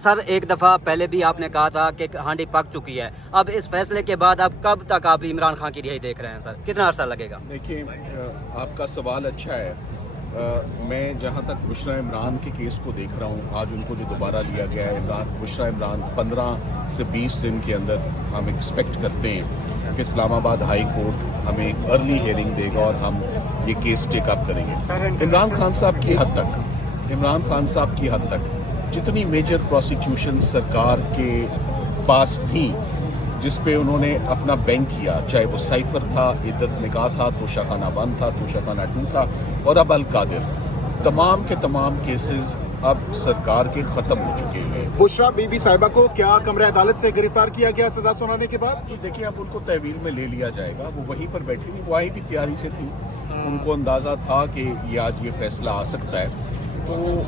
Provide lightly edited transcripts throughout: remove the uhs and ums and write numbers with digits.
سر ایک دفعہ پہلے بھی آپ نے کہا تھا کہ ہانڈی پک چکی ہے، اب اس فیصلے کے بعد اب کب تک آپ عمران خان کی رہائی دیکھ رہے ہیں سر؟ کتنا عرصہ لگے گا؟ دیکھیے آپ کا سوال اچھا ہے۔ میں جہاں تک بشریٰ عمران کے کیس کو دیکھ رہا ہوں، آج ان کو جو دوبارہ لیا گیا ہے بشریٰ عمران 15 سے 20 دن کے اندر ہم ایکسپیکٹ کرتے ہیں کہ اسلام آباد ہائی کورٹ ہمیں ارلی ہیئرنگ دے گا اور ہم یہ کیس ٹیک اپ کریں گے۔ عمران خان صاحب کی حد تک جتنی میجر پروسیکیوشن سرکار کے پاس تھی جس پہ انہوں نے اپنا بینک کیا، چاہے وہ سائفر تھا، عدت نکاح تھا، توشہ خانہ 1 تھا، توشہ خانہ 2 تھا، اور اب القادر، تمام کے تمام کیسز اب سرکار کے ختم ہو چکے ہیں۔ بشریٰ بی بی صاحبہ کو کیا کمرہ عدالت سے گرفتار کیا گیا سزا سنانے کے بعد؟ تو دیکھیں اب ان کو تحویل میں لے لیا جائے گا، وہ وہیں پر بیٹھی نہیں، وہ آئی بھی تیاری سے تھی، ان کو اندازہ تھا کہ یہ آج یہ فیصلہ آ سکتا ہے۔ تو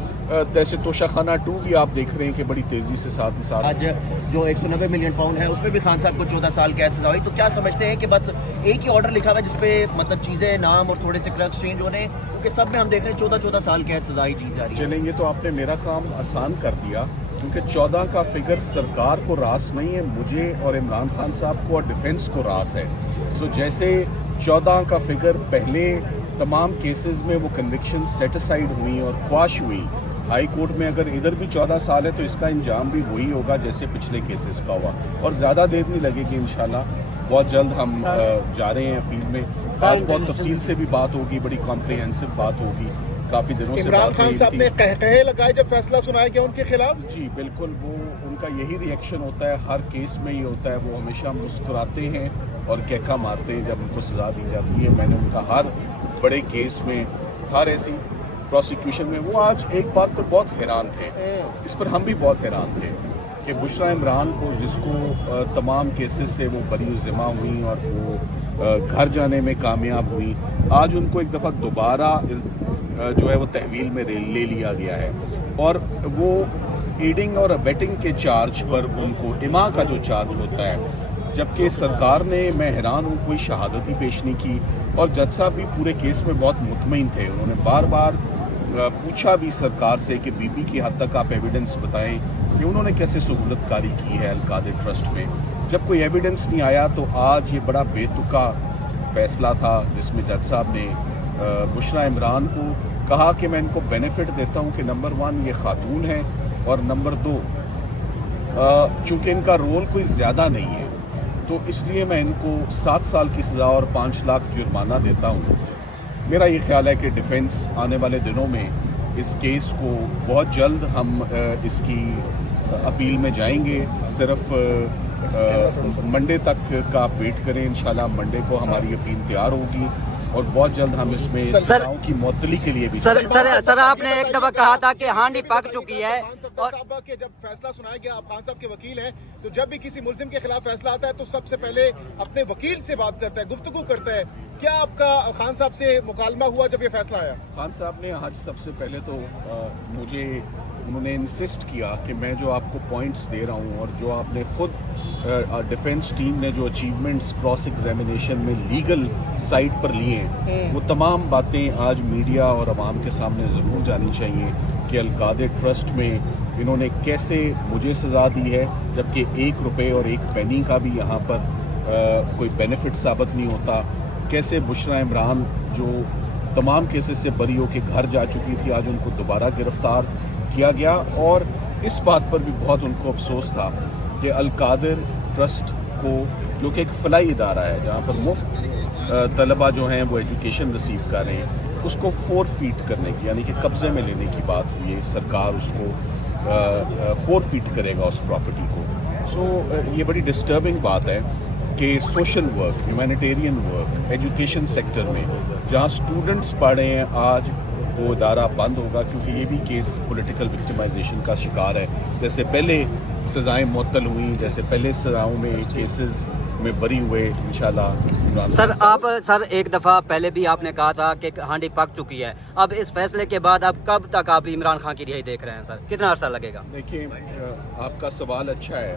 جیسے توشہ خانہ 2 بھی آپ دیکھ رہے ہیں کہ بڑی تیزی سے ساتھ آج جو 190 ملین پاؤنڈ ہے اس میں بھی خان صاحب کو 14 سال قید سزا ہوئی، تو کیا سمجھتے ہیں کہ بس ایک ہی آرڈر لکھا ہوا ہے جس پہ مطلب چیزیں نام اور تھوڑے سے کلرکس چینج ہو رہے ہیں، کیونکہ سب میں ہم دیکھ رہے ہیں 14 سال قید سزا ہی دی جا رہی ہے؟ چلیں، یہ تو آپ نے میرا کام آسان کر دیا، کیونکہ 14 کا فگر سرکار کو راس نہیں ہے، مجھے اور عمران خان صاحب کو اور ڈیفنس کو راس ہے۔ سو جیسے 14 کا فگر پہلے تمام کیسز میں وہ کنوکشن سیٹ اسائیڈ ہوئی اور خواش ہوئی ہائی کورٹ میں، اگر ادھر بھی 14 سال ہے تو اس کا انجام بھی وہی ہوگا جیسے پچھلے کیسز کا ہوا، اور زیادہ دیر نہیں لگے گی انشاءاللہ۔ بہت جلد ہم جا رہے ہیں اپیل میں، آج بہت تفصیل سے بھی بات ہوگی، بڑی کمپریہنسو بات ہوگی، کافی دنوں سے عمران خان صاحب نے قہقہے لگائے جب فیصلہ سنایا گیا ان کے خلاف؟ جی بالکل، وہ ان کا یہی ری ایکشن ہوتا ہے، ہر کیس میں یہ ہوتا ہے، وہ ہمیشہ مسکراتے ہیں اور کہکا مارتے ہیں جب ان کو سزا دی جاتی ہے۔ میں نے ان کا ہر بڑے کیس میں، ہر ایسی پروسیکیوشن میں، وہ آج ایک بات تو بہت حیران تھے، اس پر ہم بھی بہت حیران تھے کہ بشریٰ عمران کو، جس کو تمام کیسز سے وہ بری ذمہ ہوئی اور وہ گھر جانے میں کامیاب ہوئی، آج ان کو ایک دفعہ دوبارہ جو ہے وہ تحویل میں لے لیا گیا ہے، اور وہ ایڈنگ اور ابیٹنگ کے چارج پر ان کو اما کا جو چارج ہوتا ہے، جبکہ سرکار نے، میں حیران ہوں، کوئی شہادت ہی پیش نہیں کی، اور جج صاحب بھی پورے کیس میں بہت مطمئن تھے، انہوں نے بار بار پوچھا بھی سرکار سے کہ بی بی کی حد تک آپ ایویڈنس بتائیں کہ انہوں نے کیسے سہولت کاری کی ہے القادر ٹرسٹ میں۔ جب کوئی ایویڈنس نہیں آیا تو آج یہ بڑا بے تکا فیصلہ تھا جس میں جج صاحب نے بشریٰ عمران کو کہا کہ میں ان کو بینیفٹ دیتا ہوں کہ نمبر 1 یہ خاتون ہے، اور نمبر 2 چونکہ ان کا رول کوئی زیادہ نہیں ہے تو اس لیے میں ان کو 7 سال کی سزا اور 5 لاکھ جرمانہ دیتا ہوں۔ میرا یہ خیال ہے کہ ڈیفنس آنے والے دنوں میں اس کیس کو بہت جلد ہم اس کی اپیل میں جائیں گے، صرف منڈے تک کا آپ ویٹ کریں، انشاءاللہ منڈے کو ہماری اپیل تیار ہوگی، اور بہت جلد ہم اس میں سزاؤں کی معطلی کے لیے بھی سر آپ نے ایک دفعہ کہا تھا کہ ہانڈی پک چکی ہے، اور جب فیصلہ سنایا گیا، آپ خان صاحب کے وکیل ہیں، تو جب بھی کسی ملزم کے خلاف فیصلہ آتا ہے تو سب سے پہلے اپنے وکیل سے بات کرتا ہے، گفتگو کرتا ہے، کیا آپ کا خان صاحب سے مکالمہ ہوا جب یہ فیصلہ آیا؟ خان صاحب نے آج سب سے پہلے تو مجھے انہوں نے انسسٹ کیا کہ میں جو آپ کو پوائنٹس دے رہا ہوں، اور جو آپ نے خود ڈیفنس ٹیم نے جو اچیومنٹس کراس ایگزامینیشن میں لیگل سائٹ پر لیے ہیں، وہ تمام باتیں آج میڈیا اور عوام کے سامنے ضرور جانی چاہیے کہ القادر ٹرسٹ میں انہوں نے کیسے مجھے سزا دی ہے، جبکہ 1 روپے اور 1 پینی کا بھی یہاں پر کوئی بینیفٹ ثابت نہیں ہوتا، کیسے بشریٰ عمران جو تمام کیسز سے بری ہو کے گھر جا چکی تھی، آج ان کو دوبارہ گرفتار کیا گیا، اور اس بات پر بھی بہت ان کو افسوس تھا کہ القادر ٹرسٹ کو، جو کہ ایک فلاحی ادارہ ہے جہاں پر مفت طلبہ جو ہیں وہ ایجوکیشن ریسیو کر رہے ہیں، اس کو 4 فیٹ کرنے کی، یعنی کہ قبضے میں لینے کی بات ہوئی ہے، سرکار اس کو 4 فیٹ کرے گا اس پراپرٹی کو۔ سو یہ بڑی ڈسٹربنگ بات ہے کہ social work, humanitarian work, education sector میں جہاں اسٹوڈنٹس پڑھ رہے ہیں، آج وہ ادارہ بند ہوگا، کیونکہ یہ بھی کیس پولیٹیکل وکٹمائزیشن کا شکار ہے، جیسے پہلے سزائیں معطل ہوئیں، جیسے پہلے سزاؤں میں کیسز میں بری ہوئے، انشاءاللہ۔ سر ایک دفعہ پہلے بھی آپ نے کہا تھا کہ ہانڈی پک چکی ہے، اب اس فیصلے کے بعد اب کب تک آپ عمران خان کی رہائی دیکھ رہے ہیں سر؟ کتنا عرصہ لگے گا؟ دیکھیے آپ کا سوال اچھا ہے۔